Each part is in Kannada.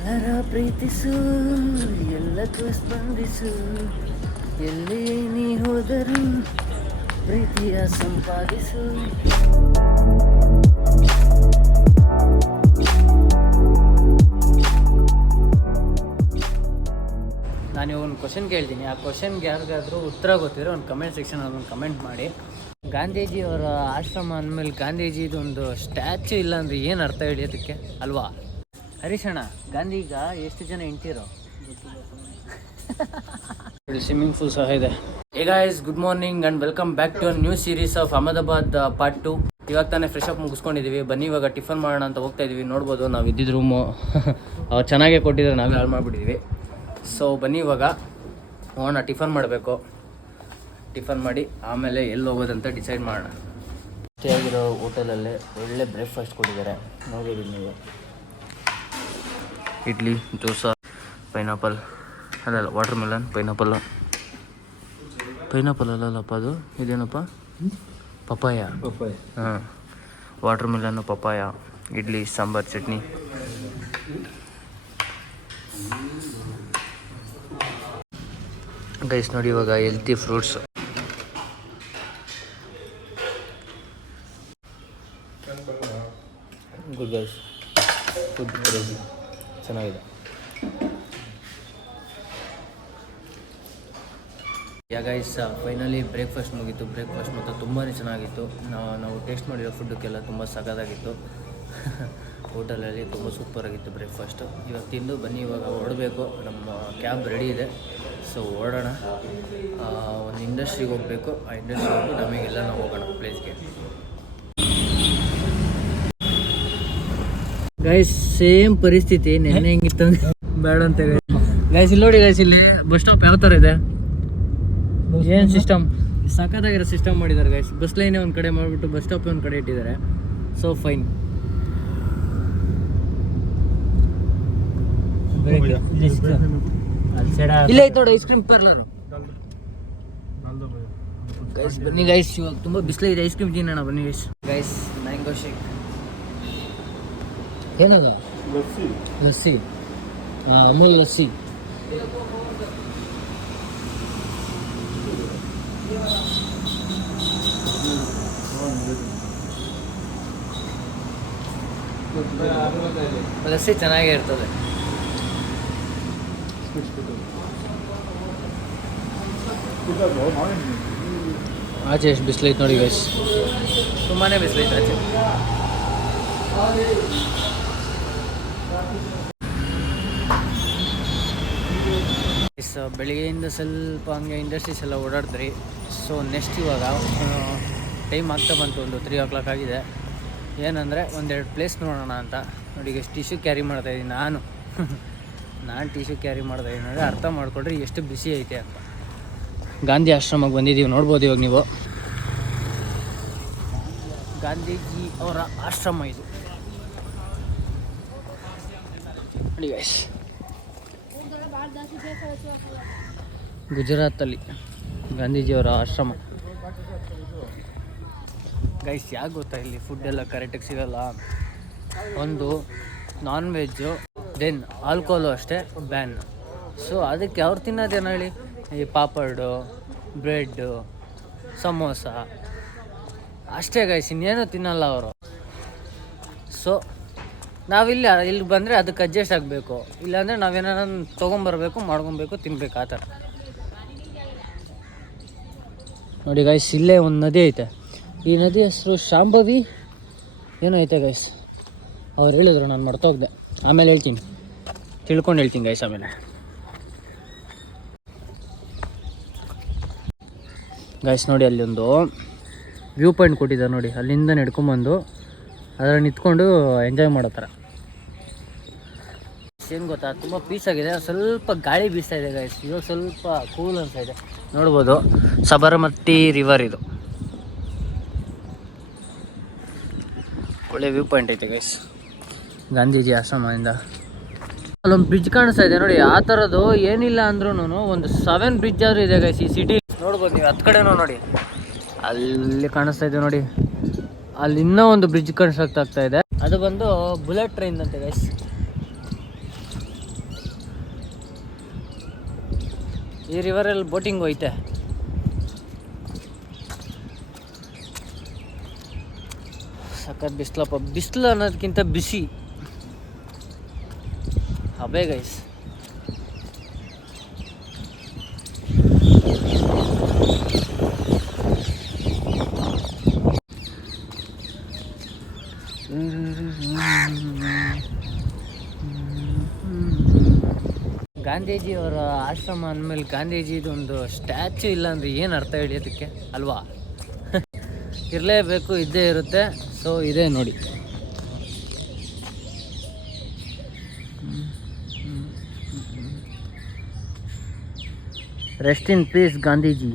ಎಲ್ಲರ ಪ್ರೀತಿಸು, ಎಲ್ಲಕ್ಕೂ ಸ್ಪಂದಿಸು, ಎಲ್ಲಿ ನೀ ಹೋದರೂ ಪ್ರೀತಿಯ ಸಂಪಾದಿಸು. ನಾನು ಒಂದು ಕ್ವಶನ್ ಕೇಳ್ತೀನಿ. ಆ ಕ್ವಶನ್ಗೆ ಯಾರಿಗಾದರೂ ಉತ್ತರ ಗೊತ್ತಿರೋ ಒಂದು ಕಮೆಂಟ್ ಸೆಕ್ಷನಲ್ಲಿ ಒಂದು ಕಮೆಂಟ್ ಮಾಡಿ. ಗಾಂಧೀಜಿಯವರ ಆಶ್ರಮ ಅಂದಮೇಲೆ ಗಾಂಧೀಜಿದು ಒಂದು ಸ್ಟ್ಯಾಚ್ಯೂ ಇಲ್ಲ ಅಂದರೆ ಏನು ಅರ್ಥ ಹಿಡಿಯೋದಕ್ಕೆ ಅಲ್ವಾ? ಹರೀಶಣ್ಣ, ಗಾಂಧೀಗ ಎಷ್ಟು ಜನ ಹೆಂಡ್ತಿರೋ? ಸ್ವಿಮ್ಮಿಂಗ್ ಪೂಲ್ ಸಹ ಇದೆ. Hey guys, good morning and welcome back to a new series of Ahmedabad part 2. ಇವಾಗ ತಾನೇ ಫ್ರೆಶ್ ಅಪ್ ಮುಗಿಸ್ಕೊಂಡಿದ್ದೀವಿ. ಬನ್ನಿ ಇವಾಗ ಟಿಫನ್ ಮಾಡೋಣ ಅಂತ ಹೋಗ್ತಾ ಇದ್ದೀವಿ. ನೋಡ್ಬೋದು ನಾವು ಇದ್ದಿದ್ದು ರೂಮು ಅವ್ರು ಚೆನ್ನಾಗೇ ಕೊಟ್ಟಿದ್ದಾರೆ, ನಾವೇ ಹಾಳು ಮಾಡಿಬಿಟ್ಟಿದ್ದೀವಿ. ಸೊ ಬನ್ನಿ ಇವಾಗ ಹೋಗೋಣ, ಟಿಫನ್ ಮಾಡಬೇಕು. ಟಿಫನ್ ಮಾಡಿ ಆಮೇಲೆ ಎಲ್ಲಿ ಹೋಗೋದಂತ ಡಿಸೈಡ್ ಮಾಡೋಣ. ಸ್ಟೇ ಆಗಿರೋ ಹೋಟೆಲಲ್ಲೇ ಒಳ್ಳೆ ಬ್ರೇಕ್ಫಾಸ್ಟ್ ಕೊಟ್ಟಿದ್ದಾರೆ, ನೋಡ್ಬೋದು ನೀವು. ಇಡ್ಲಿ, ದೋಸೆ, ಪೈನಾಪಲ್ ಅಲ್ಲಲ್ಲ ವಾಟರ್ ಮೆಲನ್, ಪೈನಾಪಲ್ ಅಲ್ಲಲ್ಲಪ್ಪ, ಅದು ಇದೇನಪ್ಪ, ಪಪಾಯ. ಹಾಂ, ವಾಟರ್ ಮೆಲನ್ನು, ಪಪಾಯ, ಇಡ್ಲಿ, ಸಾಂಬಾರು, ಚಟ್ನಿ. ಗೈಸ್ ನೋಡಿ ಇವಾಗ healthy fruits. Good guys, food crazy, ಚೆನ್ನಾಗಿದೆ. ಯಾ ಗೈಸ್, ಫೈನಲಿ ಬ್ರೇಕ್ಫಾಸ್ಟ್ ಮುಗೀತು. ಬ್ರೇಕ್ಫಾಸ್ಟ್ ಮತ್ತು ತುಂಬಾ ಚೆನ್ನಾಗಿತ್ತು. ನಾವು ಟೇಸ್ಟ್ ಮಾಡಿರೋ ಫುಡ್ಡಕ್ಕೆಲ್ಲ ತುಂಬ ಸಖತ್ತಾಗಿತ್ತು. ಹೋಟೆಲಲ್ಲಿ ತುಂಬ ಸೂಪರಾಗಿತ್ತು ಬ್ರೇಕ್ಫಾಸ್ಟು. ಇವಾಗ ತಿಂದು ಬನ್ನಿ, ಇವಾಗ ಹೊರಡಬೇಕು. ನಮ್ಮ ಕ್ಯಾಬ್ ರೆಡಿ ಇದೆ, ಸೊ ಹೊರಡೋಣ. ಒಂದು ಇಂಡಸ್ಟ್ರಿಗೆ ಹೋಗಬೇಕು. ಆ ಇಂಡಸ್ಟ್ರಿಗೆ ಹೋಗಿ ನಮಗೆಲ್ಲ ನಾವು ಹೋಗೋಣ ಪ್ಲೇಸ್ಗೆ. ಗೈಸ್, ಸೇಮ್ ಪರಿಸ್ಥಿತಿ ನೆನ್ನೆ ಹೆಂಗಿತ್ತು ಬೇಡ ಅಂತ ಗೈಸ್. ಇಲ್ಲಿ ನೋಡಿ ಗೈಸ್, ಇಲ್ಲಿ ಬಸ್ ಸ್ಟಾಪ್ ಯಾವ ಥರ ಇದೆ, ಏನು ಸಿಸ್ಟಮ್, ಸಖತ್ತಾಗಿರೋ ಸಿಸ್ಟಮ್ ಮಾಡಿದ್ದಾರೆ ಗೈಸ್. ಬಸ್ ಲೈನೇ ಒಂದು ಕಡೆ ಮಾಡಿಬಿಟ್ಟು ಬಸ್ ಸ್ಟಾಪ್ ಒಂದು ಕಡೆ ಇಟ್ಟಿದ್ದಾರೆ. So fine. ಇಲ್ಲೇ ಐತೆ ನೋಡಿ ಐಸ್ ಕ್ರೀಮ್ ಪಾರ್ಲರು. ಗೈಸ್ ಬನ್ನಿ ಗೈಸ್, ಇವಾಗ ತುಂಬ ಬಿಸಿಲಿದೆ, ಐಸ್ ಕ್ರೀಮ್ ತಿನ್ನೋಣ ಬನ್ನಿ ಗೈಸ್. ಗೈಸ್, ಮ್ಯಾಂಗೋ ಶೇಕ್ ಏನಲ್ಲ, ಲಸ್ಸಿ, ಅಮೂಲ್ ಲಸ್ಸಿ. ಲಸ್ಸಿ ಚೆನ್ನಾಗೇ ಇರ್ತದೆ. ಆಚೆ ಎಷ್ಟು ಬಿಸಿಲೈತೆ ನೋಡಿ ಗೈಸ್, ತುಂಬಾ ಬಿಸಿಲೈತೆ ಆಚೆ. ಬೆಳಿಗ್ಗೆಯಿಂದ ಸ್ವಲ್ಪ ಹಂಗೆ ಇಂಡಸ್ಟ್ರೀಸ್ ಎಲ್ಲ ಓಡಾಡಿದ್ರಿ. ಸೊ ನೆಕ್ಸ್ಟ್ ಇವಾಗ ಟೈಮ್ ಆಗ್ತಾ ಬಂತು, ಒಂದು 3 o'clock ಆಗಿದೆ. ಏನಂದರೆ ಒಂದೆರಡು ಪ್ಲೇಸ್ ನೋಡೋಣ ಅಂತ. ನೋಡಿ ಈಗ ಟಿಶ್ಯೂ ಕ್ಯಾರಿ ಮಾಡ್ತಾಯಿದ್ದೀನಿ ನಾನು ಟಿಶ್ಯೂ ಕ್ಯಾರಿ ಮಾಡ್ತಾಯಿದ್ದೀನಿ ಅಂದರೆ ಅರ್ಥ ಮಾಡಿಕೊಂಡ್ರೆ ಎಷ್ಟು ಬಿಸಿ ಐತೆ ಅಂತ. ಗಾಂಧಿ ಆಶ್ರಮಕ್ಕೆ ಬಂದಿದ್ದೀವಿ, ನೋಡ್ಬೋದು ಇವಾಗ ನೀವು. ಗಾಂಧೀಜಿ ಅವರ ಆಶ್ರಮ ಇದು ನೋಡಿ ಗೈಸ್, ಗುಜರಾತಲ್ಲಿ ಗಾಂಧೀಜಿಯವರ ಆಶ್ರಮ. ಗೈಸ್, ಯಾಕೆ ಗೊತ್ತಾ, ಇಲ್ಲಿ ಫುಡ್ ಎಲ್ಲ ಕರೆಕ್ಟಾಗಿ ಸಿಗೋಲ್ಲ. ಒಂದು ನಾನ್ ವೆಜ್ಜು, ದೆನ್ ಆಲ್ಕೋಹಾಲು ಅಷ್ಟೇ ಬ್ಯಾನ್. ಸೊ ಅದಕ್ಕೆ ಅವ್ರು ತಿನ್ನೋದೇನು ಹೇಳಿ, ಈ ಪಾಪಡು, ಬ್ರೆಡ್ಡು, ಸಮೋಸ ಅಷ್ಟೇ ಗೈಸ್, ಇನ್ನೇನು ತಿನ್ನಲ್ಲ ಅವರು. ಸೊ ಇಲ್ಲಿ ಬಂದರೆ ಅದಕ್ಕೆ ಅಡ್ಜಸ್ಟ್ ಆಗಬೇಕು, ಇಲ್ಲಾಂದರೆ ನಾವೇನಾರ ತೊಗೊಂಬರ್ಬೇಕು, ಮಾಡ್ಕೊಬೇಕು, ತಿನ್ಬೇಕು, ಆ ಥರ. ನೋಡಿ ಗೈಸ್, ಇಲ್ಲೇ ಒಂದು ನದಿ ಐತೆ. ಈ ನದಿ ಹೆಸರು ಶಾಂಭವಿ ಏನೋ ಐತೆ ಗೈಸ್. ಅವ್ರು ಹೇಳಿದ್ರು, ನಾನು ಮರ್ತೋಗ್ದೆ, ಆಮೇಲೆ ಹೇಳ್ತೀನಿ, ತಿಳ್ಕೊಂಡು ಹೇಳ್ತೀನಿ ಗೈಸ್ ಆಮೇಲೆ. ಗೈಸ್ ನೋಡಿ, ಅಲ್ಲಿ ಒಂದು ವ್ಯೂ ಪಾಯಿಂಟ್ ಕೊಟ್ಟಿದ್ದಾರೆ ನೋಡಿ, ಅಲ್ಲಿಂದ ನಡ್ಕೊಂಬಂದು ಅದರ ನಿಂತ್ಕೊಂಡು ಎಂಜಾಯ್ ಮಾಡೋ ಥರ. ಏನು ಗೊತ್ತಾ, ತುಂಬ ಪೀಸಾಗಿದೆ. ಸ್ವಲ್ಪ ಗಾಳಿ ಬೀಸ್ತಾ ಇದೆ ಗೈಸ್, ಇವಾಗ ಸ್ವಲ್ಪ ಕೂಲ್ ಅನ್ಸ್ತಾ ಇದೆ. ನೋಡ್ಬೋದು ಸಬರಮತಿ ರಿವರ್, ಇದು ಒಳ್ಳೆ ವ್ಯೂ ಪಾಯಿಂಟ್ ಐತೆ ಗೈಸ್ ಗಾಂಧೀಜಿ ಆಶ್ರಮದಿಂದ. ಅಲ್ಲೊಂದು ಬ್ರಿಡ್ಜ್ ಕಾಣಿಸ್ತಾ ಇದೆ ನೋಡಿ, ಆ ಥರದ್ದು ಏನಿಲ್ಲ ಅಂದ್ರೂ ಒಂದು 7 ಬ್ರಿಡ್ಜ್ ಆದರೂ ಇದೆ ಗೈಸ್ ಈ ಸಿಟಿ. ನೋಡ್ಬೋದು ನೀವು, ಹತ್ತು ಕಡೆನೂ ನೋಡಿ, ಅಲ್ಲಿ ಕಾಣಿಸ್ತಾ ಇದೆ ನೋಡಿ, ಅಲ್ಲಿ ಇನ್ನೂ ಒಂದು ಬ್ರಿಡ್ಜ್ ಕನ್ಸ್ಟ್ರಕ್ಟ್ ಆಗ್ತಾ ಇದೆ. ಅದು ಬಂದು ಬುಲೆಟ್ ಟ್ರೈನ್ ಅಂತೆ ಗೈಸ್. ಈ ರಿವರಲ್ಲಿ ಬೋಟಿಂಗ್ ಹೋಯ್ತೆ. ಸಖತ್ ಬಿಸಿಲಪ್ಪ. ಬಿಸಿಲು ಅನ್ನೋದಕ್ಕಿಂತ ಬಿಸಿ ಹಬೆ ಗೈಸ್. ಗಾಂಧೀಜಿಯವರ ಆಶ್ರಮ ಅಂದಮೇಲೆ ಗಾಂಧೀಜಿದೊಂದು ಸ್ಟ್ಯಾಚ್ಯೂ ಇಲ್ಲ ಅಂದರೆ ಏನು ಅರ್ಥ ಹಿಡಿಯೋದಕ್ಕೆ ಅಲ್ವಾ? ಇರಲೇಬೇಕು, ಇದ್ದೇ ಇರುತ್ತೆ. ಸೊ ಇದೇ ನೋಡಿ. Rest in peace Gandhiji.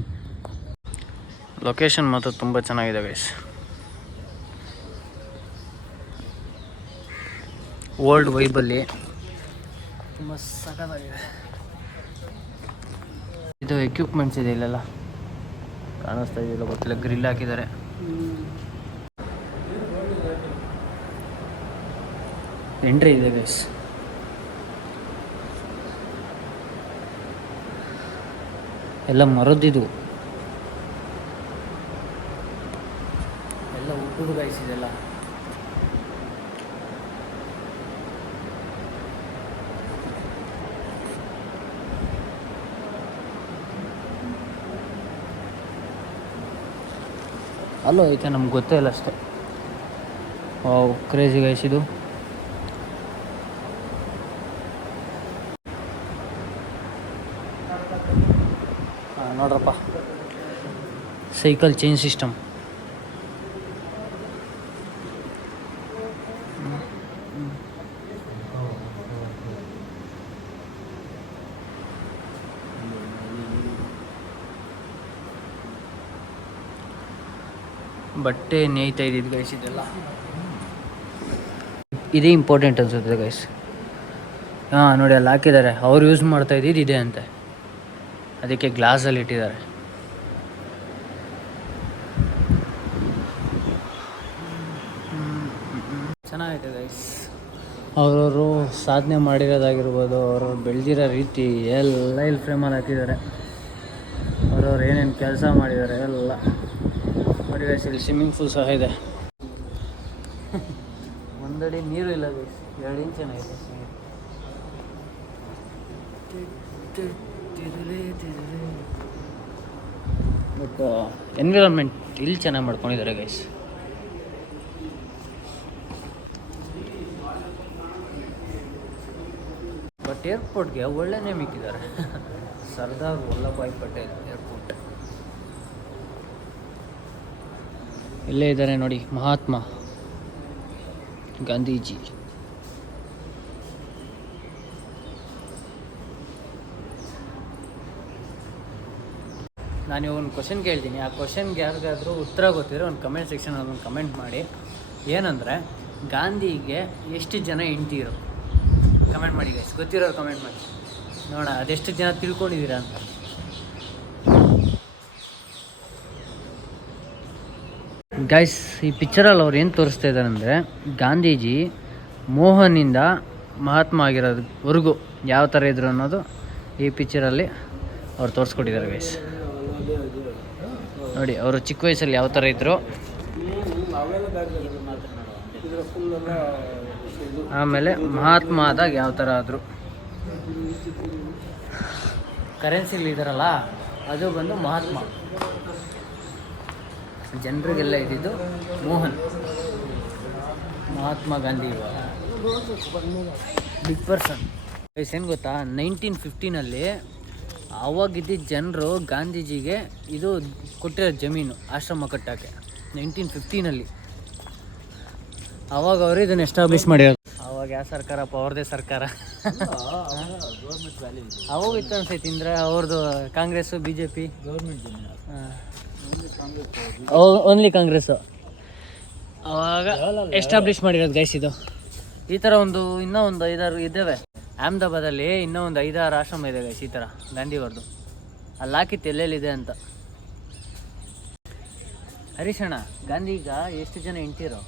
Location ಮಾತ್ರ ತುಂಬ ಚೆನ್ನಾಗಿದೆ ಗೈಸ್. ಓಲ್ಡ್ ವೈಬಲ್ಲಿ ತುಂಬ ಸಖತ್ತಾಗಿದೆ. ಇದು ಎಕ್ವಿಪ್ಮೆಂಟ್ಸ್ ಇದೆ ಇಲ್ಲೆಲ್ಲ, ಕಾಣಿಸ್ತಾ ಇದೆಯಲ್ಲ ಗೊತ್ತಿಲ್ಲ. ಗ್ರಿಲ್ ಹಾಕಿದ್ದಾರೆ. ಎಂಟ್ರಿ ಇದೆ ಗೈಸ್. ಎಲ್ಲ ಮರದಿದು, ಎಲ್ಲ ಊಟದ ಗೈಸ್ ಇದೆಲ್ಲ. ಅಲ್ಲೋ ಐತೆ, ನಮ್ಗೆ ಗೊತ್ತೇ ಇಲ್ಲ ಅಷ್ಟೇ. ವಾವ್, ಕ್ರೇಜಿ ಗೈಸ್ ಇದು. ನೋಡ್ರಪ್ಪ, ಸೈಕಲ್ ಚೈನ್ ಸಿಸ್ಟಮ್. ಬಟ್ಟೆ ನೇಯ್ತಾ ಇದ್ದಿದ್ದು ಗೈಸ್ ಇದೆಲ್ಲ. ಇದೇ ಇಂಪಾರ್ಟೆಂಟ್ ಅನ್ಸುತ್ತೆ ಗೈಸ್. ಹಾಂ ನೋಡಿ, ಅಲ್ಲಿ ಹಾಕಿದ್ದಾರೆ. ಅವ್ರು ಯೂಸ್ ಮಾಡ್ತಾ ಇದ್ದಿದ್ದು ಇದೆ ಅಂತೆ, ಅದಕ್ಕೆ ಗ್ಲಾಸಲ್ಲಿ ಇಟ್ಟಿದ್ದಾರೆ. ಚೆನ್ನಾಗಿದೆ ಗೈಸ್. ಅವರವರು ಸಾಧನೆ ಮಾಡಿರೋದಾಗಿರ್ಬೋದು, ಅವರು ಬೆಳೆದಿರೋ ರೀತಿ ಎಲ್ಲ ಇಲ್ಲಿ ಫ್ರೇಮಲ್ಲಿ ಹಾಕಿದ್ದಾರೆ. ಅವ್ರವ್ರು ಏನೇನು ಕೆಲಸ ಮಾಡಿದ್ದಾರೆ ಎಲ್ಲ ನೋಡಿ ಗೈಸ್. ಇಲ್ಲಿ ಸ್ವಿಮ್ಮಿಂಗ್ ಪೂಲ್ ಸಹ ಇದೆ. ಒಂದಡಿ ನೀರು ಇಲ್ಲ ಗೈಸ್, 2 ಇಂಚ್ ಚೆನ್ನಾಗಿದೆ. ಬಟ್ ಎನ್ವಿರಾನ್ಮೆಂಟ್ ಇಲ್ಲಿ ಚೆನ್ನಾಗಿ ಮಾಡ್ಕೊಂಡಿದ್ದಾರೆ ಗೈಸ್. ಬಟ್ ಏರ್ಪೋರ್ಟ್ಗೆ ಒಳ್ಳೆ ನೇಮ್ ಇಕ್ಕಿದ್ದಾರೆ. ಸರ್ದಾರ್ ವಲ್ಲಭಾಯ್ ಪಟೇಲ್ ಏರ್ಪೋರ್ಟ್. ಇಲ್ಲೇ ಇದ್ದಾರೆ ನೋಡಿ, ಮಹಾತ್ಮ ಗಾಂಧೀಜಿ. ನಾನು ಒಂದು ಕ್ವಶನ್ ಕೇಳ್ತೀನಿ. ಆ ಕ್ವಶನ್ಗೆ ಯಾರಿಗಾದರೂ ಉತ್ತರ ಗೊತ್ತಿರೋ ಒಂದು ಕಮೆಂಟ್ ಸೆಕ್ಷನಲ್ಲಿ ಒಂದು ಕಮೆಂಟ್ ಮಾಡಿ. ಏನಂದರೆ, ಗಾಂಧಿಗೆ ಎಷ್ಟು ಜನ ಹೆಂಡ್ತಿರು? ಕಮೆಂಟ್ ಮಾಡಿ ಗೈಸ್, ಗೊತ್ತಿರೋರು ಕಮೆಂಟ್ ಮಾಡಿ ನೋಡೋಣ ಅದೆಷ್ಟು ಜನ ತಿಳ್ಕೊಂಡಿದ್ದೀರಾ ಅಂತ. ಗೈಸ್, ಈ ಪಿಕ್ಚರಲ್ಲಿ ಅವ್ರು ಏನು ತೋರಿಸ್ತಾ ಇದ್ದಾರೆ ಅಂದರೆ, ಗಾಂಧೀಜಿ ಮೋಹನಿಂದ ಮಹಾತ್ಮ ಆಗಿರೋದವರೆಗೂ ಯಾವ ಥರ ಇದ್ರು ಅನ್ನೋದು ಈ ಪಿಕ್ಚರಲ್ಲಿ ಅವ್ರು ತೋರಿಸ್ಕೊಟ್ಟಿದ್ದಾರೆ ಗೈಸ್. ನೋಡಿ, ಅವರು ಚಿಕ್ಕ ವಯಸ್ಸಲ್ಲಿ ಯಾವ ಥರ ಇದ್ದರು, ಆಮೇಲೆ ಮಹಾತ್ಮ ಆದಾಗ ಯಾವ ಥರ ಆದರು. ಕರೆನ್ಸಿಲಿ ಇದ್ದಾರಲ್ಲ, ಅದು ಬಂದು ಮಹಾತ್ಮ. ಜನರಿಗೆಲ್ಲ ಇದ್ದಿದ್ದು ಮೋಹನ್. ಮಹಾತ್ಮ ಗಾಂಧಿ ಇವಾಗ ಬಿಗ್ ಪರ್ಸನ್. ಏನು ಗೊತ್ತಾ, 1915 ಆವಾಗಿದ್ದ ಜನರು ಗಾಂಧೀಜಿಗೆ ಇದು ಕೊಟ್ಟಿರೋ ಜಮೀನು ಆಶ್ರಮ ಕಟ್ಟೋಕ್ಕೆ 1915. ಆವಾಗ ಅವರು ಇದನ್ನು ಎಸ್ಟಾಬ್ಲಿಷ್ ಮಾಡಿರೋದು. ಅವಾಗ ಯಾವ ಸರ್ಕಾರಪ್ಪ, ಅವ್ರದ್ದೇ ಸರ್ಕಾರ. ಅವಾಗ ಇತ್ತು ಅನ್ಸೈತಿ ಅಂದರೆ ಅವ್ರದ್ದು Congress BJP government. Only Congress ಅವಾಗ ಎಸ್ಟಾಬ್ಲಿಷ್ ಮಾಡಿರೋದು ಗೈಸ್ ಇದು. ಈ ಥರ ಇನ್ನೂ ಒಂದು 5-6 ಇದ್ದಾವೆ. ಅಹಮದಾಬಾದಲ್ಲಿ ಇನ್ನೂ ಒಂದು 5-6 ಆಶ್ರಮ ಇದೆ ಗೈಸ್ ಈ ಥರ ಗಾಂಧಿಯವ್ರದ್ದು. ಅಲ್ಲಿ ಹಾಕಿತ್ತು ಎಲ್ಲೆಲ್ಲಿದೆ ಅಂತ. ಹರೀಶಣ್ಣ, ಗಾಂಧಿಗ ಎಷ್ಟು ಜನ ಹೆಂಡ್ತಿರೋ?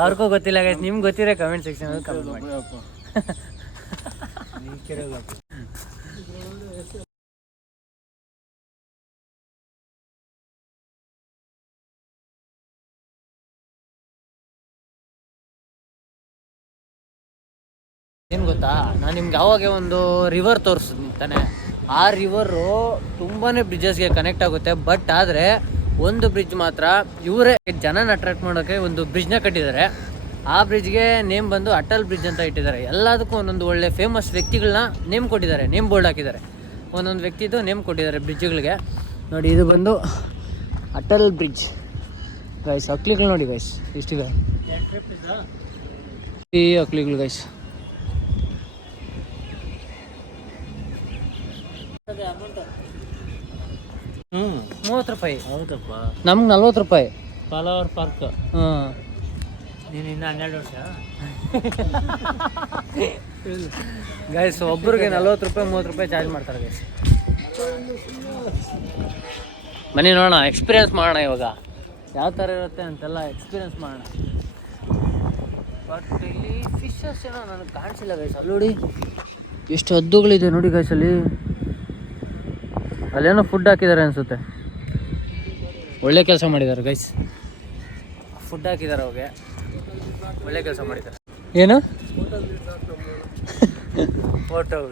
ಅವ್ರಿಗೂ ಗೊತ್ತಿಲ್ಲ ಗೈಸ್. ನಿಮ್ಗೆ ಗೊತ್ತಿರೋ ಕಮೆಂಟ್ ಸೆಕ್ಷನ್ ಕಮೆಂಟ್ ಮಾಡಿ. ಏನು ಗೊತ್ತಾ, ನಾನು ನಿಮ್ಗೆ ಯಾವಾಗ ಒಂದು ರಿವರ್ ತೋರಿಸ್ತಾನೆ, ಆ ರಿವರು ತುಂಬಾ ಬ್ರಿಡ್ಜಸ್ಗೆ ಕನೆಕ್ಟ್ ಆಗುತ್ತೆ. ಬಟ್ ಆದರೆ ಒಂದು ಬ್ರಿಡ್ಜ್ ಮಾತ್ರ ಇವರೇ ಜನನ ಅಟ್ರಾಕ್ಟ್ ಮಾಡೋಕ್ಕೆ ಒಂದು ಬ್ರಿಡ್ಜ್ನ ಕಟ್ಟಿದ್ದಾರೆ. ಆ ಬ್ರಿಡ್ಜ್ಗೆ ನೇಮ್ ಬಂದು ಅಟಲ್ ಬ್ರಿಡ್ಜ್ ಅಂತ ಇಟ್ಟಿದ್ದಾರೆ. ಎಲ್ಲದಕ್ಕೂ ಒಂದೊಂದು ಒಳ್ಳೆ ಫೇಮಸ್ ವ್ಯಕ್ತಿಗಳನ್ನ ನೇಮ್ ಕೊಟ್ಟಿದ್ದಾರೆ, ನೇಮ್ ಬೋರ್ಡ್ ಹಾಕಿದ್ದಾರೆ. ಒಂದೊಂದು ವ್ಯಕ್ತಿದು ನೇಮ್ ಕೊಟ್ಟಿದ್ದಾರೆ ಬ್ರಿಡ್ಜ್ಗಳಿಗೆ. ನೋಡಿ, ಇದು ಬಂದು ಅಟಲ್ ಬ್ರಿಡ್ಜ್ ಗೈಸ್. ಅಕ್ಲಿಗಳು ನೋಡಿ ಗೈಸ್, ಇಷ್ಟಿದೆ ಈ ಅಕ್ಲಿಗಳು ಗೈಸ್. ₹30. ಹೌದಪ್ಪ, ನಮ್ಗೆ ₹40. ಪಾಲವರ್ ಪಾರ್ಕ್. ನೀನು ಇನ್ನು 12 ವರ್ಷ ಗೈಸ್. ಒಬ್ರಿಗೆ ₹40 ₹30 ಚಾರ್ಜ್ ಮಾಡ್ತಾರೆ ಗೈಸ್. ಬನ್ನಿ ನೋಡೋಣ, ಎಕ್ಸ್ಪೀರಿಯನ್ಸ್ ಮಾಡೋಣ ಇವಾಗ ಯಾವ ಥರ ಇರುತ್ತೆ ಅಂತೆಲ್ಲ ಎಕ್ಸ್ಪೀರಿಯನ್ಸ್ ಮಾಡೋಣ. ಬಟ್ ಇಲ್ಲಿ ಫಿಶಸ್ ಏನೋ ನನಗೆ ಕಾಣಿಸಿಲ್ಲ ಗೈಸ್. ಅಲ್ಲಿ ನೋಡಿ ಎಷ್ಟು ಹದ್ದುಗಳಿದೆ ನೋಡಿ ಗೈಸ್. ಅಲ್ಲೇನೋ ಫುಡ್ ಹಾಕಿದ್ದಾರೆ ಅನಿಸುತ್ತೆ. ಒಳ್ಳೆ ಕೆಲಸ ಮಾಡಿದ್ದಾರೆ ಗೈಸ್, ಫುಡ್ ಹಾಕಿದ್ದಾರೆ ಅವಾಗೆ. ಒಳ್ಳೆ ಕೆಲಸ ಮಾಡಿದ್ದಾರೆ. ಏನು ಹೋಟೆಲ್?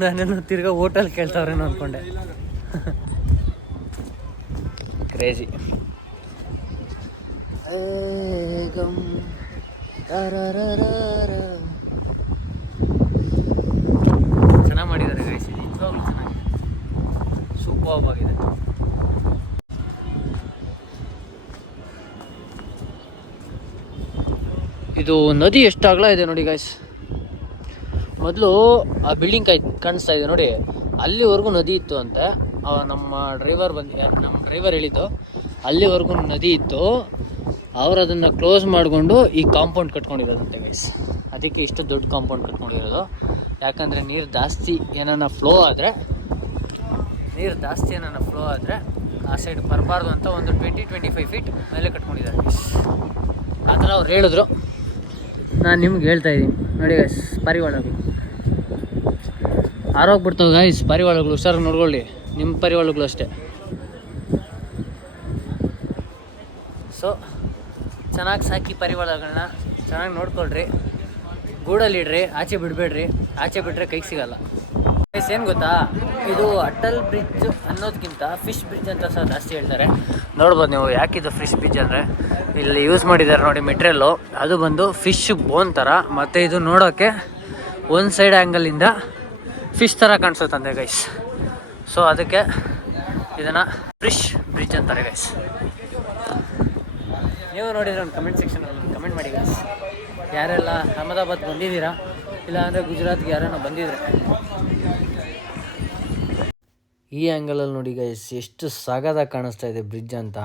ನಾನೇನು ತಿರ್ಗಾ ಹೋಟೆಲ್ ಕೇಳ್ತಾವ್ರೇನೋ ಅಂದ್ಕೊಂಡೆ. ಕ್ರೇಜಿ. ಚೆನ್ನಾಗಿ ಮಾಡಿದ್ದಾರೆ ಗೈಸ್, ನಿಜವಾಗ್ಲೂ ಚೆನ್ನಾಗಿದೆ, ಸೂಪರ್ಬ್ ಆಗಿದೆ. ಇದು ನದಿ ಎಷ್ಟು ಅಗಲ ಇದೆ ನೋಡಿ ಗೈಸ್. ಮೊದಲು ಆ ಬಿಲ್ಡಿಂಗ್ ಕಾಣಿಸ್ತಾ ಇದೆ ನೋಡಿ, ಅಲ್ಲಿವರೆಗೂ ನದಿ ಇತ್ತು ಅಂತೆ. ನಮ್ಮ ಡ್ರೈವರ್ ಹೇಳಿದ್ದು ಅಲ್ಲಿವರೆಗೂ ನದಿ ಇತ್ತು. ಅವ್ರು ಅದನ್ನು ಕ್ಲೋಸ್ ಮಾಡಿಕೊಂಡು ಈ ಕಾಂಪೌಂಡ್ ಕಟ್ಕೊಂಡಿರೋದಂತೆ ಗೈಸ್. ಅದಕ್ಕೆ ಇಷ್ಟು ದೊಡ್ಡ ಕಾಂಪೌಂಡ್ ಕಟ್ಕೊಂಡಿರೋದು. ಯಾಕಂದರೆ ನೀರು ಜಾಸ್ತಿ ಏನಾನ ಫ್ಲೋ ಆದರೆ ಆ ಸೈಡ್ ಬರಬಾರ್ದು ಅಂತ ಒಂದು 20-25 ಫೀಟ್ ಮೇಲೆ ಕಟ್ಕೊಂಡಿದ್ದಾರೆ ಗೈಸ್. ಆ ಥರ ಅವ್ರು ಹೇಳಿದ್ರು, ನಾನು ನಿಮ್ಗೆ ಹೇಳ್ತಾ ಇದ್ದೀನಿ ನೋಡಿ ಗೈಸ್. ಪಾರಿವಾಳಗಳು ಆರೋಗ್ಬಿಡ್ತಾವೆ ಗೈಸ್. ಪಾರಿವಾಳಗಳು ಹುಷಾರಾಗಿ ನೋಡ್ಕೊಳ್ಳಿ, ನಿಮ್ಮ ಪಾರಿವಾಳಗಳು ಅಷ್ಟೇ. ಸೊ ಚೆನ್ನಾಗಿ ಸಾಕಿ ಪಾರಿವಾಳಗಳನ್ನ ಚೆನ್ನಾಗಿ ನೋಡ್ಕೊಳ್ರಿ, ಗೂಡಲ್ಲಿಡ್ರಿ, ಆಚೆ ಬಿಡಬೇಡ್ರಿ. ಆಚೆ ಬಿಟ್ಟರೆ ಕೈಗೆ ಸಿಗಲ್ಲ ಗೈಸ್. ಏನು ಗೊತ್ತಾ, ಇದು ಅಟಲ್ ಬ್ರಿಡ್ಜ್ ಅನ್ನೋದಕ್ಕಿಂತ ಫಿಶ್ ಬ್ರಿಡ್ಜ್ ಅಂತ ಸಹ ಜಾಸ್ತಿ ಹೇಳ್ತಾರೆ. ನೋಡ್ಬೋದು ನೀವು. ಯಾಕಿದು ಫಿಶ್ ಬ್ರಿಡ್ಜ್ ಅಂದರೆ ಇಲ್ಲಿ ಯೂಸ್ ಮಾಡಿದ್ದಾರೆ ನೋಡಿ ಮೆಟೀರಿಯಲ್ಲು, ಅದು ಬಂದು ಫಿಶ್ ಬೋನ್ ಥರ. ಮತ್ತು ಇದು ನೋಡೋಕ್ಕೆ ಒಂದು ಸೈಡ್ ಆ್ಯಂಗಲಿಂದ ಫಿಶ್ ಥರ ಕಾಣಿಸುತ್ತಂತೆ ಗೈಸ್. ಸೊ ಅದಕ್ಕೆ ಇದನ್ನು ಫಿಶ್ ಬ್ರಿಡ್ಜ್ ಅಂತಾರೆ ಗೈಸ್. ನೀವು ನೋಡಿದ್ರೆ ಒಂದು ಕಮೆಂಟ್ ಸೆಕ್ಷನಲ್ಲಿ ಕಮೆಂಟ್ ಮಾಡಿ ಗೈಸ್, ಯಾರೆಲ್ಲ ಅಹಮದಾಬಾದ್ ಬಂದಿದ್ದೀರಾ, ಇಲ್ಲ ಅಂದರೆ ಗುಜರಾತ್ಗೆ ಯಾರನ್ನ ಬಂದಿದ್ರೆ. ಈ ಆ್ಯಂಗಲಲ್ಲಿ ನೋಡಿ ಗೈಸ್, ಎಷ್ಟು ಸಾಗದಾಗಿ ಕಾಣಿಸ್ತಾ ಇದೆ ಬ್ರಿಡ್ಜ್ ಅಂತ.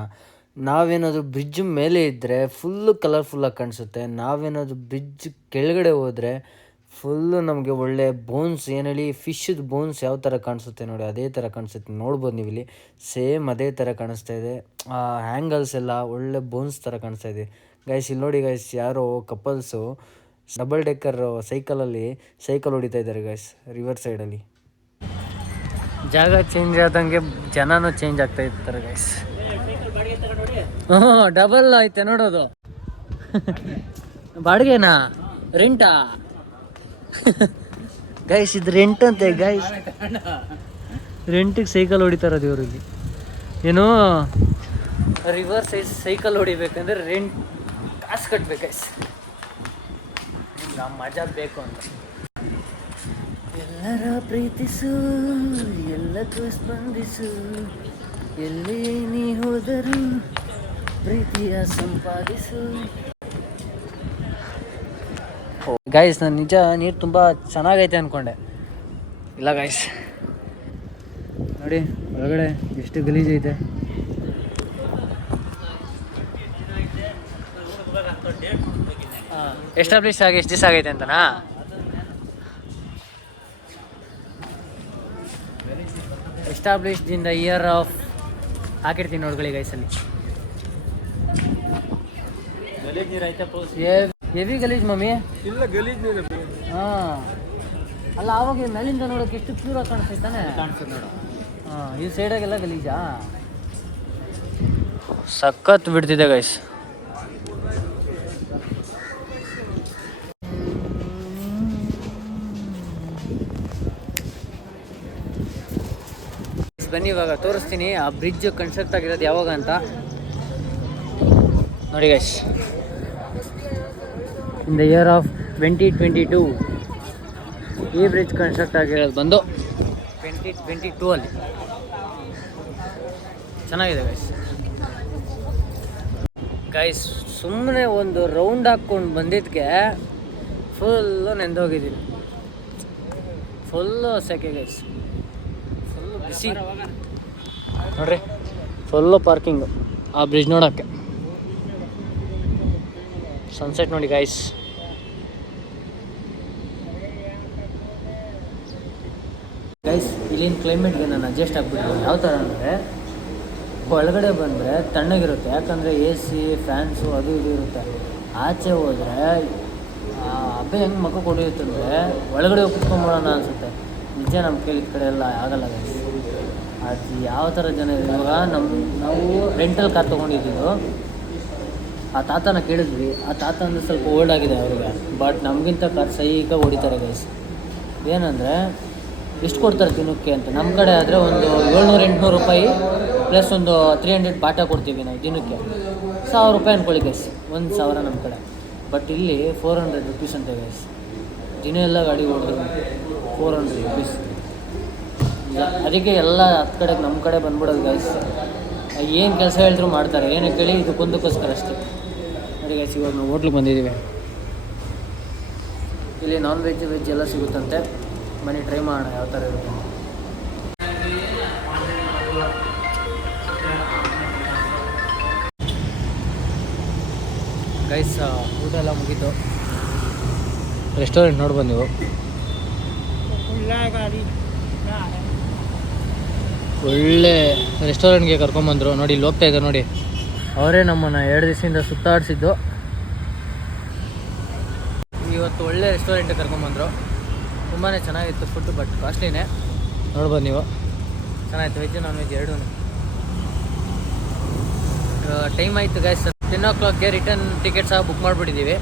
ನಾವೇನಾದರೂ ಬ್ರಿಡ್ಜ್ ಮೇಲೆ ಇದ್ದರೆ ಫುಲ್ಲು ಕಲರ್ಫುಲ್ಲಾಗಿ ಕಾಣಿಸುತ್ತೆ. ನಾವೇನಾದರೂ ಬ್ರಿಡ್ಜ್ ಕೆಳಗಡೆ ಹೋದರೆ ಫುಲ್ಲು ನಮಗೆ ಒಳ್ಳೆ ಬೋನ್ಸ್, ಏನು ಹೇಳಿ, ಫಿಶ್ದು ಬೋನ್ಸ್ ಯಾವ ಥರ ಕಾಣಿಸುತ್ತೆ ನೋಡಿ, ಅದೇ ಥರ ಕಾಣಿಸುತ್ತೆ. ನೋಡ್ಬೋದು ನೀವು ಇಲ್ಲಿ ಸೇಮ್ ಅದೇ ಥರ ಕಾಣಿಸ್ತಾ ಇದೆ. ಆ ಆ್ಯಂಗಲ್ಸ್ ಎಲ್ಲ ಒಳ್ಳೆ ಬೋನ್ಸ್ ಥರ ಕಾಣಿಸ್ತಾ ಇದೆ ಗೈಸ್. ಇಲ್ಲಿ ನೋಡಿ ಗೈಸ್, ಯಾರೋ ಕಪಲ್ಸು ಡಬಲ್ ಡೆಕ್ಕರ್ ಸೈಕಲ್ ಹೊಡಿತಾ ಇದ್ದಾರೆ ಗೈಸ್ ರಿವರ್ ಸೈಡಲ್ಲಿ. ಜಾಗ ಚೇಂಜ್ ಆದಂಗೆ ಜನನೂ ಚೇಂಜ್ ಆಗ್ತಾ ಇರ್ತಾರೆ ಗೈಸ್. ಡಬಲ್ ಐತೆ ನೋಡೋದು. ಬಾಡಿಗೆನಾ, ರೆಂಟಾ ಗೈಸ್? ಇದು ರೆಂಟ್ ಅಂತೆ ಗೈಸ್. ರೆಂಟಿಗೆ ಸೈಕಲ್ ಹೊಡಿತಾರದು ಇವರಿಗೆ. ಏನೋ ರಿವರ್ ಸೈಕಲ್ ಹೊಡಿಬೇಕಂದ್ರೆ ರೆಂಟ್ ಕಾಸು ಕಟ್ಬೇಕು ಗೈಸ್. ನಿಮ್ಗೆ ಆ ಮಜಾ ಬೇಕು ಅಂತ. ಎಲ್ಲರ ಪ್ರೀತಿಸು, ಎಲ್ಲಕ್ಕೂ ಸ್ಪಂದಿಸು, ಎಲ್ಲಿ ನೀ ಹೋದರೂ ಪ್ರೀತಿಯ ಸಂಪಾದಿಸು. ಗೈಸ್, ನಾನು ನಿಜ ನೀರು ತುಂಬ ಚೆನ್ನಾಗೈತೆ ಅಂದ್ಕೊಂಡೆ. ಇಲ್ಲ ಗೈಸ್, ನೋಡಿ ಒಳಗಡೆ ಎಷ್ಟು ಗಲೀಜೈತೆ. ಎಸ್ಟಾಬ್ಲಿಷ್ ಆಗಿ ಎಷ್ಟು ದಿವಸ ಆಗೈತೆ ಅಂತನಾ? Established in the year of ಹಾಕಿರ್ತೀನಿ ನೋಡ್ಕೊಳ್ಳಿ ಗೈಸಲ್ಲಿ. ಗಲೀಜ್ ನೀರು ಐತೆ, ಹೆವಿ ಗಲೀಜ್ ಮಮ್ಮಿ. ಇಲ್ಲ ಗಲೀಜ್ ನೀರು. ಹಾಂ, ಅಲ್ಲ ಆವಾಗ ಮೇಲಿಂದ ನೋಡೋಕೆ ಎಷ್ಟು ಪ್ಯೂರಾಗಿ ಕಾಣಿಸ್ತೈತಾನೆ. ಕಾಣಿಸ್ತದೆ ನೋಡು. ಹಾಂ, ಈ ಸೈಡಾಗೆಲ್ಲ ಗಲೀಜಾ. ಸಖತ್ ಬಿಡ್ತಿದೆ ಗೈಸ್. ಬನ್ನಿ ಇವಾಗ ತೋರಿಸ್ತೀನಿ ಆ ಬ್ರಿಡ್ಜ್ ಕನ್ಸ್ಟ್ರಕ್ಟ್ ಆಗಿರೋದು ಯಾವಾಗ ಅಂತ ನೋಡಿ guys. In the year of 2022 ಈ ಬ್ರಿಡ್ಜ್ ಕನ್ಸ್ಟ್ರಕ್ಟ್ ಆಗಿರೋದು ಬಂದು 2022 ಅಲ್ಲಿ. ಚೆನ್ನಾಗಿದೆ ಗೈಸ್. ಗೈಸ್ ಸುಮ್ಮನೆ ಒಂದು ರೌಂಡ್ ಹಾಕ್ಕೊಂಡು ಬಂದಿದ್ದಕ್ಕೆ ಫುಲ್ಲು ನೆಂದೋಗಿದ್ದೀನಿ. ಫುಲ್ಲು ಸೆಕೆ ಗೈಸ್, ಫುಲ್ಲು ಬಿಸಿ ನೋಡ್ರಿ. ಫುಲ್ಲು ಪಾರ್ಕಿಂಗು ಆ ಬ್ರಿಡ್ಜ್ ನೋಡೋಕ್ಕೆ. ಸನ್ಸೆಟ್ ನೋಡಿ ಗೈಸ್. ಗೈಸ್ ಇಲ್ಲಿನ ಕ್ಲೈಮೇಟ್ಗೆ ನಾನು ಅಡ್ಜಸ್ಟ್ ಆಗ್ಬಿಟ್ಟಿದ್ದೀನಿ. ಯಾವ ಥರ ಅಂದರೆ ಒಳಗಡೆ ಬಂದರೆ ತಣ್ಣಗಿರುತ್ತೆ, ಯಾಕಂದರೆ AC ಫ್ಯಾನ್ಸು ಅದು ಇದು ಇರುತ್ತೆ. ಆಚೆ ಹೋದರೆ ಹಬ್ಬ ಹೆಂಗೆ ಮಕ್ಕ ಕೊಡಿಯುತ್ತಂದರೆ ಒಳಗಡೆ ಹೋಗಿ ಕುತ್ಕೊಂಬೋಣ ಅನಿಸುತ್ತೆ. ನಿಜ ನಮ್ಮ ಕಡೆ ಎಲ್ಲ ಆಗಲ್ಲ ಗೈಸ್. ಅದು ಯಾವ ಥರ ಜನ ಇದೆ. ಇವಾಗ ನಾವು ರೆಂಟಲ್ ಕಾರ್ ತೊಗೊಂಡಿದ್ದು, ಆ ತಾತನ ಕೇಳಿದ್ವಿ. ಆ ತಾತ ಅಂದರೆ ಸ್ವಲ್ಪ ಓಲ್ಡ್ ಆಗಿದೆ ಅವರಿಗೆ, ಬಟ್ ನಮಗಿಂತ ಕಾರ್ ಸೈಕಾಗಿ ಹೊಡಿತಾರೆ ಗೈಸ್. ಏನಂದರೆ ಎಷ್ಟು ಕೊಡ್ತಾರೆ ದಿನಕ್ಕೆ ಅಂತ. ನಮ್ಮ ಕಡೆ ಆದರೆ ಒಂದು 700-800 ರೂಪಾಯಿ ಪ್ಲಸ್ ಒಂದು 300 ಬಾಟ ಕೊಡ್ತೀವಿ ನಾವು ದಿನಕ್ಕೆ. 1000 ರೂಪಾಯಿ ಅಂದ್ಕೊಳ್ಳಿ ಗೈಸ್, 1000 ನಮ್ಮ ಕಡೆ. ಬಟ್ ಇಲ್ಲಿ 400 ರುಪೀಸ್ ಅಂತ ಗೈಸ್. ದಿನ ಎಲ್ಲ ಗಾಡಿ ಹೊಡೆದ್ರು 400 ರುಪೀಸ್. ಅದಕ್ಕೆ ಎಲ್ಲ ಹತ್ತು ಕಡೆಗೆ ನಮ್ಮ ಕಡೆ ಬಂದ್ಬಿಡೋದು ಗೈಸ್. ಏನು ಕೆಲಸ ಹೇಳಿದ್ರು ಮಾಡ್ತಾರೆ. ಏನಕ್ಕೆ ಕೇಳಿ ಇದಕ್ಕೊಂದಕ್ಕೋಸ್ಕರ ಅಷ್ಟೇ. ನೋಡಿ ಗೈಸ್, ಇವಾಗ ನಾವು ಹೋಟ್ಲಿಗೆ ಬಂದಿದ್ದೀವಿ. ಇಲ್ಲಿ ನಾನ್ ವೆಜ್ ವೆಜ್ ಎಲ್ಲ ಸಿಗುತ್ತಂತೆ. ಬನ್ನಿ ಟ್ರೈ ಮಾಡೋಣ ಯಾವ ಥರ ಇರುತ್ತೆ. ಗೈಸ್ ಊಟ ಎಲ್ಲ ಮುಗೀತು. ರೆಸ್ಟೋರೆಂಟ್ ನೋಡ್ಬೋದು ನೀವು. ಒಳ್ಳೆ ರೆಸ್ಟೋರೆಂಟ್ಗೆ ಕರ್ಕೊಂಬಂದರು. ನೋಡಿ ಇಲ್ಲಿ ಹೋಗ್ತಾ ಇದ್ದಾರೆ ನೋಡಿ. ಅವರೇ ನಮ್ಮನ್ನು 2 ದಿವಸದಿಂದ ಸುತ್ತಾಡಿಸಿದ್ದು. ಇವತ್ತು ಒಳ್ಳೆ ರೆಸ್ಟೋರೆಂಟಿಗೆ ಕರ್ಕೊಂಬಂದರು. ತುಂಬಾ ಚೆನ್ನಾಗಿತ್ತು ಫುಡ್, ಬಟ್ ಕಾಸ್ಟ್ಲಿನೇ. ನೋಡ್ಬೋದು ನೀವು, ಚೆನ್ನಾಗಿತ್ತು ವೆಜ್ ನಾನ್ ವೆಜ್ ಎರಡೂ. ಟೈಮ್ ಆಯಿತು ಗೈಸ್. 10 o'clockಗೆ ರಿಟರ್ನ್ ಟಿಕೆಟ್ ಸಹ ಬುಕ್ ಮಾಡಿಬಿಟ್ಟಿದ್ದೀವಿ.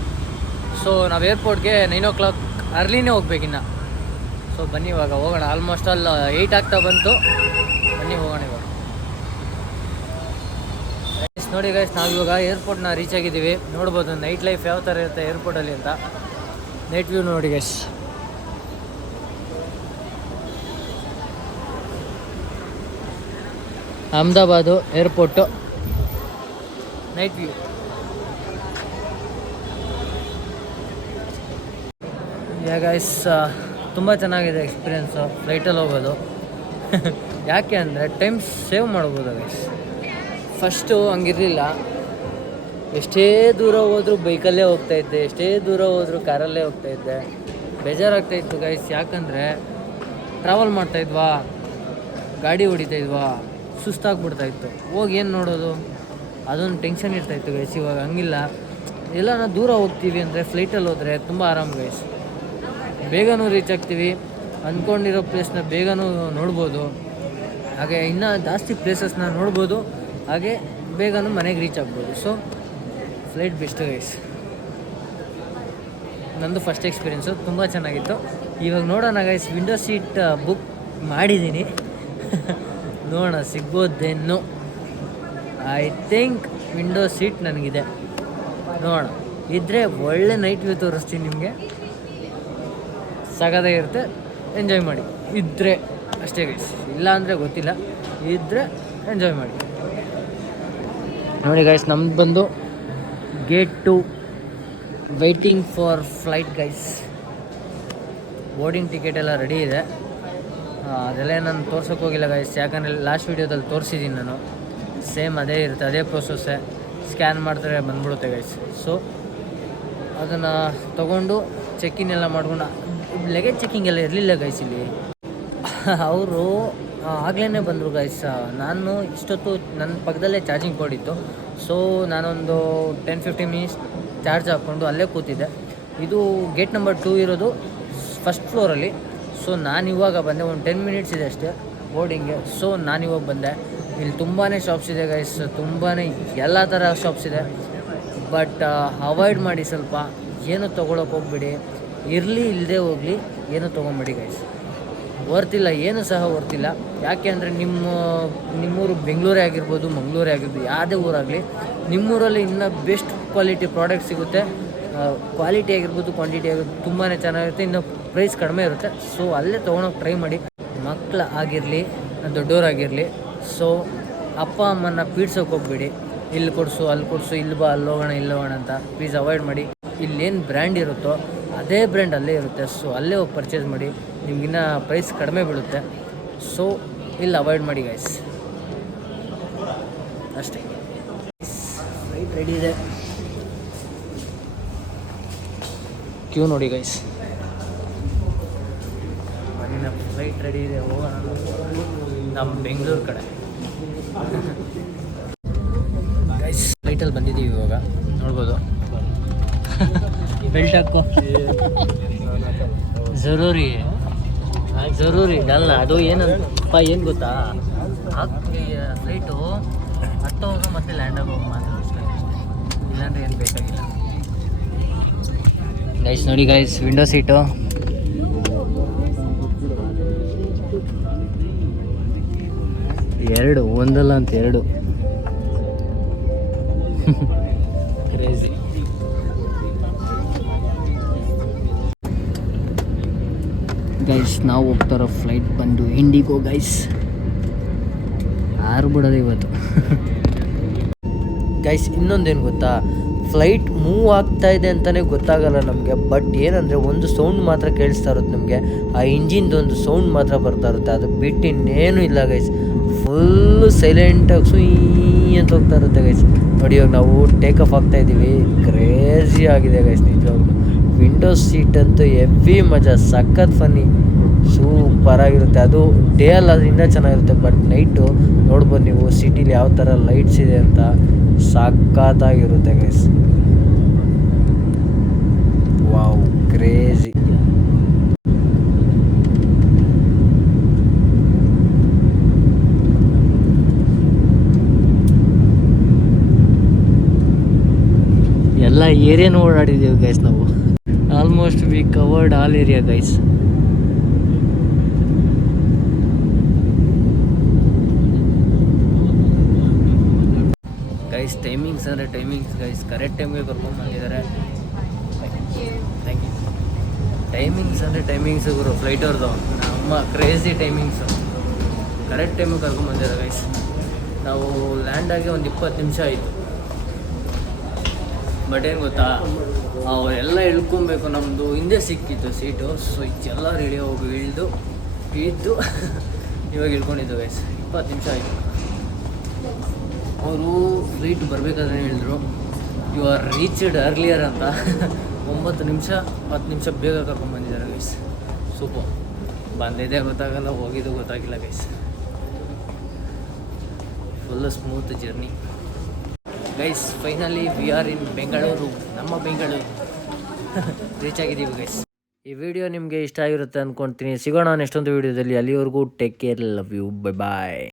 ಸೊ ನಾವು ಏರ್ಪೋರ್ಟ್ಗೆ 9 o'clock ಅರ್ಲಿನೇ ಹೋಗ್ಬೇಕಿನ್ನು. ಸೊ ಬನ್ನಿ ಇವಾಗ ಹೋಗೋಣ. ಆಲ್ಮೋಸ್ಟ್ ಆಲ್ 8 ಆಗ್ತಾ ಬಂತು. ಬನ್ನಿ ಹೋಗೋಣ ಇವಾಗ. ನೋಡಿ ಗೈಸ್, ನಾವಿವಾಗ ಏರ್ಪೋರ್ಟ್ನ ರೀಚ್ ಆಗಿದ್ದೀವಿ. ನೋಡ್ಬೋದು ನೈಟ್ ಲೈಫ್ ಯಾವ ಥರ ಇರುತ್ತೆ ಏರ್ಪೋರ್ಟಲ್ಲಿ ಅಂತ. ನೈಟ್ ವ್ಯೂ ನೋಡಿ guys. Ahmedabad airport night view. Guys ತುಂಬ ಚೆನ್ನಾಗಿದೆ ಎಕ್ಸ್ಪೀರಿಯೆನ್ಸು ಫ್ಲೈಟಲ್ಲಿ ಹೋಗೋದು. ಯಾಕೆ ಅಂದರೆ ಟೈಮ್ ಸೇವ್ ಮಾಡ್ಬೋದು ಗೈಸ್. ಫಸ್ಟು ಹಂಗಿರಲಿಲ್ಲ. ಎಷ್ಟೇ ದೂರ ಹೋದರೂ ಬೈಕಲ್ಲೇ ಹೋಗ್ತಾಯಿದ್ದೆ, ಎಷ್ಟೇ ದೂರ ಹೋದರೂ ಕಾರಲ್ಲೇ ಹೋಗ್ತಾಯಿದ್ದೆ. ಬೇಜಾರಾಗ್ತಾಯಿತ್ತು ಗೈಸ್. ಯಾಕಂದರೆ ಟ್ರಾವೆಲ್ ಮಾಡ್ತಾಯಿದ್ವಾ, ಗಾಡಿ ಹೊಡಿತಾಯಿದ್ವಾ, ಸುಸ್ತಾಗ್ಬಿಡ್ತಾಯಿತ್ತು. ಹೋಗಿ ಏನು ನೋಡೋದು, ಅದೊಂದು ಟೆನ್ಷನ್ ಇರ್ತಾಯಿತ್ತು ಗೈಸ್. ಇವಾಗ ಹಂಗಿಲ್ಲ. ಎಲ್ಲ ನಾವು ದೂರ ಹೋಗ್ತೀವಿ ಅಂದರೆ ಫ್ಲೈಟಲ್ಲಿ ಹೋದರೆ ತುಂಬ ಆರಾಮ್ ಗೈಸ್. ಬೇಗನೂ ರೀಚ್ ಆಗ್ತೀವಿ, ಅಂದ್ಕೊಂಡಿರೋ ಪ್ಲೇಸ್ನ ಬೇಗನೂ ನೋಡ್ಬೋದು. ಹಾಗೆ ಇನ್ನೂ ಜಾಸ್ತಿ ಪ್ಲೇಸಸ್ನ ನೋಡ್ಬೋದು. ಹಾಗೆ ಬೇಗನೂ ಮನೆಗೆ ರೀಚ್ ಆಗ್ಬೋದು. So flight best guys. ನಂದು ಫಸ್ಟ್ ಎಕ್ಸ್ಪೀರಿಯೆನ್ಸು ತುಂಬ ಚೆನ್ನಾಗಿತ್ತು. ಇವಾಗ ನೋಡೋಣ ಗೈಸ್, ವಿಂಡೋ ಸೀಟ್ ಬುಕ್ ಮಾಡಿದ್ದೀನಿ. ನೋಡೋಣ ಸಿಗ್ಬೋದೇನು. ಐ ಥಿಂಕ್ ವಿಂಡೋ ಸೀಟ್ ನನಗಿದೆ. ನೋಡೋಣ, ಇದ್ದರೆ ಒಳ್ಳೆ ನೈಟ್ ವ್ಯೂ ತೋರಿಸ್ತೀನಿ ನಿಮಗೆ. ಸಗದಾಗಿರುತ್ತೆ, ಎಂಜಾಯ್ ಮಾಡಿ. ಇದ್ದರೆ ಅಷ್ಟೇ ಗೈಸ್, ಇಲ್ಲ ಅಂದರೆ ಗೊತ್ತಿಲ್ಲ. ಇದ್ದರೆ ಎಂಜಾಯ್ ಮಾಡಿ. ನೋಡಿ ಗೈಸ್, ನಮ್ದು ಬಂದು gate 2, waiting for flight guys. Boarding ticket ಎಲ್ಲ ರೆಡಿ ಇದೆ. ಅದೆಲ್ಲ ನಾನು ತೋರ್ಸೋಕೆ ಹೋಗಿಲ್ಲ ಗೈಸ್, ಯಾಕಂದರೆ ಲಾಸ್ಟ್ ವೀಡಿಯೋದಲ್ಲಿ ತೋರಿಸಿದ್ದೀನಿ ನಾನು. ಸೇಮ್ ಅದೇ ಇರುತ್ತೆ, ಅದೇ ಪ್ರೊಸೆಸ್ಸೇ. ಸ್ಕ್ಯಾನ್ ಮಾಡಿದ್ರೆ ಬಂದ್ಬಿಡುತ್ತೆ ಗೈಸ್. ಸೊ ಅದನ್ನು ತೊಗೊಂಡು ಚೆಕ್ಕಿನ್ ಎಲ್ಲ ಮಾಡ್ಕೊಂಡು, ಲಗೇಜ್ ಚೆಕ್ಕಿಂಗ್ ಎಲ್ಲ ಇರಲಿಲ್ಲ ಗೈಸ್ ಇಲ್ಲಿ. ಅವರು ಆಗಲೇ ಬಂದರು ಗೈಸ್. ನಾನು ಇಷ್ಟೊತ್ತು ನನ್ನ ಪಕ್ಕದಲ್ಲೇ ಚಾರ್ಜಿಂಗ್ ಬೋರ್ಡ್ ಇತ್ತು. ಸೊ ನಾನೊಂದು 10-15 ಮಿನಿಟ್ಸ್ ಚಾರ್ಜ್ ಹಾಕ್ಕೊಂಡು ಅಲ್ಲೇ ಕೂತಿದ್ದೆ. ಇದು ಗೇಟ್ ನಂಬರ್ 2 ಇರೋದು ಫಸ್ಟ್ ಫ್ಲೋರಲ್ಲಿ. ಸೊ ನಾನು ಇವಾಗ ಬಂದೆ, ಒಂದು 10 ಮಿನಿಟ್ಸ್ ಇದೆ ಅಷ್ಟೇ ಬೋರ್ಡಿಂಗ್ಗೆ. ಸೊ ನಾನಿವಾಗ ಬಂದೆ. ಇಲ್ಲಿ ತುಂಬಾ ಶಾಪ್ಸ್ ಇದೆ ಗೈಸ್, ತುಂಬಾ ಎಲ್ಲ ಥರ ಶಾಪ್ಸ್ ಇದೆ. ಬಟ್ ಅವಾಯ್ಡ್ ಮಾಡಿ, ಸ್ವಲ್ಪ ಏನು ತೊಗೊಳಕ್ಕೆ ಹೋಗ್ಬೇಡಿ. ಇರಲಿ ಇಲ್ಲದೆ ಹೋಗಲಿ, ಏನು ತೊಗೊಂಬೇಡಿ ಗೈಸ್. ವರ್ತಿಲ್ಲ, ಏನು ಸಹ ವರ್ತಿಲ್ಲ. ಯಾಕೆ ಅಂದರೆ ನಿಮ್ಮೂರು ಬೆಂಗಳೂರೇ ಆಗಿರ್ಬೋದು, ಮಂಗಳೂರೇ ಆಗಿರ್ಬೋದು, ಯಾವುದೇ ಊರಾಗಲಿ, ನಿಮ್ಮೂರಲ್ಲಿ ಇನ್ನೂ ಬೆಸ್ಟ್ ಕ್ವಾಲಿಟಿ ಪ್ರಾಡಕ್ಟ್ ಸಿಗುತ್ತೆ. ಕ್ವಾಲಿಟಿ ಆಗಿರ್ಬೋದು, ಕ್ವಾಂಟಿಟಿ ಆಗಿರ್ಬೋದು ತುಂಬಾ ಚೆನ್ನಾಗಿರುತ್ತೆ, ಇನ್ನು ಪ್ರೈಸ್ ಕಡಿಮೆ ಇರುತ್ತೆ. ಸೊ ಅಲ್ಲೇ ತೊಗೊಳಕ್ಕೆ ಟ್ರೈ ಮಾಡಿ. ಮಕ್ಕಳು ಆಗಿರಲಿ, ದೊಡ್ಡವರಾಗಿರಲಿ. ಸೊ ಅಪ್ಪ ಅಮ್ಮನ ಪೀಡ್ಸೋಕೆ ಹೋಗ್ಬೇಡಿ. ಇಲ್ಲಿ ಕೊಡಿಸು, ಅಲ್ಲಿ ಕೊಡಿಸು, ಇಲ್ಲಿ ಬಾ, ಅಲ್ಲಿ ಹೋಗೋಣ ಅಂತ ಪ್ಲೀಸ್ ಅವಾಯ್ಡ್ ಮಾಡಿ. ಇಲ್ಲೇನು ಬ್ರ್ಯಾಂಡ್ ಇರುತ್ತೋ ಅದೇ ಬ್ರ್ಯಾಂಡ್ ಅಲ್ಲೇ ಇರುತ್ತೆ. ಸೊ ಅಲ್ಲೇ ಹೋಗಿ ಪರ್ಚೇಸ್ ಮಾಡಿ, ನಿಮಗಿನ್ನ ಪ್ರೈಸ್ ಕಡಿಮೆ ಬೀಳುತ್ತೆ. ಸೊ ಇಲ್ಲಿ ಅವಾಯ್ಡ್ ಮಾಡಿ ಗೈಸ್, ಅಷ್ಟೇ. ಫ್ಲೈಟ್ ರೆಡಿ ಇದೆ, ಕ್ಯೂ ನೋಡಿ ಗೈಸ್. ಮನೆಯ ಫ್ಲೈಟ್ ರೆಡಿ ಇದೆ, ಹೋಗೋಣ ನಮ್ಮ ಬೆಂಗಳೂರು ಕಡೆ. ಗೈಸ್ ಫ್ಲೈಟಲ್ಲಿ ಬಂದಿದ್ದೀವಿ ಇವಾಗ, ನೋಡ್ಬೋದು. ಬೆಲ್ಟ್ ಹಾಕೋ, ಜರೂರಿ ಅಲ್ಲ. ಅದು ಏನಂತಪ್ಪ, ಏನು ಗೊತ್ತಾ, ಫ್ಲೈಟು ಹತ್ತೋಗ ಮತ್ತು ಲ್ಯಾಂಡ್ ಆಗೋಗಿ ಮಾತ್ರ ಅಷ್ಟೇ, ಇಲ್ಲಾಂದರೆ ಏನು ಬೇಕಾಗಿಲ್ಲ ಗೈಸ್. ನೋಡಿ ಗೈಸ್, ವಿಂಡೋ ಸೀಟು. ಎರಡು, ಒಂದಲ್ಲ ಅಂತ ಎರಡು. ಕ್ರೇಜಿ. ಗೈಸ್ ನಾವು ಹೋಗ್ತಾರೋ ಫ್ಲೈಟ್ ಬಂದು ಇಂಡಿಗೋ ಗೈಸ್. ಯಾರು ಬಿಡೋದು ಇವತ್ತು. ಗೈಸ್ ಇನ್ನೊಂದೇನು ಗೊತ್ತಾ, ಫ್ಲೈಟ್ ಮೂವ್ ಆಗ್ತಾ ಇದೆ ಅಂತಲೇ ಗೊತ್ತಾಗಲ್ಲ ನಮಗೆ. ಬಟ್ ಏನಂದರೆ ಒಂದು ಸೌಂಡ್ ಮಾತ್ರ ಕೇಳಿಸ್ತಾ ಇರುತ್ತೆ ನಮಗೆ, ಆ ಇಂಜಿನ್ದೊಂದು ಸೌಂಡ್ ಮಾತ್ರ ಬರ್ತಾ ಇರುತ್ತೆ. ಅದು ಬಿಟ್ಟು ಇನ್ನೇನು ಇಲ್ಲ ಗೈಸ್, ಫುಲ್ಲು ಸೈಲೆಂಟಾಗಿ ಸುಯ್ ಅಂತ ಹೋಗ್ತಾ ಇರುತ್ತೆ ಗೈಸ್. ನೋಡಿ ಇವಾಗ ನಾವು ಟೇಕ್ ಆಫ್ ಆಗ್ತಾ ಇದ್ದೀವಿ. ಕ್ರೇಜಿ ಆಗಿದೆ ಗೈಸ್ ನಿಜವಾಗ್ಲೂ. ವಿಂಡೋ ಸೀಟ್ ಅಂತೂ ಹೆವಿ ಮಜಾ, ಸಖತ್ ಫನ್ನಿ, ಸೂಪರಾಗಿರುತ್ತೆ. ಅದು ಡೇ ಅಲ್ಲಾದ್ರೆ ಇನ್ನೂ ಚೆನ್ನಾಗಿರುತ್ತೆ. ಬಟ್ ನೈಟು ನೋಡ್ಬೋದು ನೀವು ಸಿಟಿಲಿ ಯಾವ ಥರ ಲೈಟ್ಸ್ ಇದೆ ಅಂತ, ಸಖತ್ತಾಗಿರುತ್ತೆ ಗೈಸ್. Wow, crazy. ಎಲ್ಲ ಏರಿಯಾನು ಓಡಾಡಿದ್ದೀವಿ ಗೈಸ್ ನಾವು. Almost we covered all area guys. Guys timings ಅಂದರೆ ಟೈಮಿಂಗ್ಸ್ ಗೈಸ್, ಕರೆಕ್ಟ್ ಟೈಮ್ಗೆ ಕರ್ಕೊಂಡ್ಬಂದಿದ್ದಾರೆ. Thank you. ಟೈಮಿಂಗ್ಸ್ ಅಂದರೆ ಟೈಮಿಂಗ್ಸು ಗುರು, ಫ್ಲೈಟ್ ಅವ್ರದ್ದು ನಮ್ಮ ಕ್ರೇಜಿ ಟೈಮಿಂಗ್ಸು. ಕರೆಕ್ಟ್ ಟೈಮಿಗೆ ಕರ್ಕೊಂಡ್ಬಂದಿದ್ದಾರೆ ಗೈಸ್. ನಾವು ಲ್ಯಾಂಡ್ ಆಗಿ ಒಂದು 20 ನಿಮಿಷ ಆಯಿತು. ಬಟ್ ಏನು ಗೊತ್ತಾ, ಅವರೆಲ್ಲ ಇಳ್ಕೊಬೇಕು, ನಮ್ಮದು ಹಿಂದೆ ಸಿಕ್ಕಿತ್ತು ಸೀಟು. ಸೊ ಇದೆಲ್ಲ ರೆಡಿ ಹೋಗಿ ಇಳಿದು ಇವಾಗ ಇಳ್ಕೊಂಡಿದ್ದು ಗೈಸ್. 20 ನಿಮಿಷ ಆಯಿತು. ಅವರು ಫ್ಲೈಟ್ ಬರಬೇಕಾದ್ರೆ ಹೇಳಿದ್ರು, ಯು ಆರ್ ರೀಚ್ಡ್ ಅರ್ಲಿಯರ್ ಅಂತ. 9 ನಿಮಿಷ 10 ನಿಮಿಷ ಬೇಗ ಕರ್ಕೊಂಡ್ಬಂದಿದ್ದಾರೆ ಗೈಸ್. ಸೂಪರ್. ಬಂದಿದ್ದೇ ಗೊತ್ತಾಗಲ್ಲ, ಹೋಗಿದ್ದು ಗೊತ್ತಾಗಿಲ್ಲ guys. Full smooth journey guys. Finally we are in Bengaluru, ನಮ್ಮ ಬೆಂಗಳೂರು ರೀಚ್ ಆಗಿದ್ದೀವಿ ಗೈಸ್. ಈ ವಿಡಿಯೋ ನಿಮಗೆ ಇಷ್ಟ ಆಗಿರುತ್ತೆ ಅಂದ್ಕೊಳ್ತೀನಿ. ಸಿಗೋಣ ನೆಕ್ಸ್ಟ್ ಒಂದು ವಿಡಿಯೋದಲ್ಲಿ. ಅಲ್ಲಿವರೆಗೂ take care, love you, bye bye.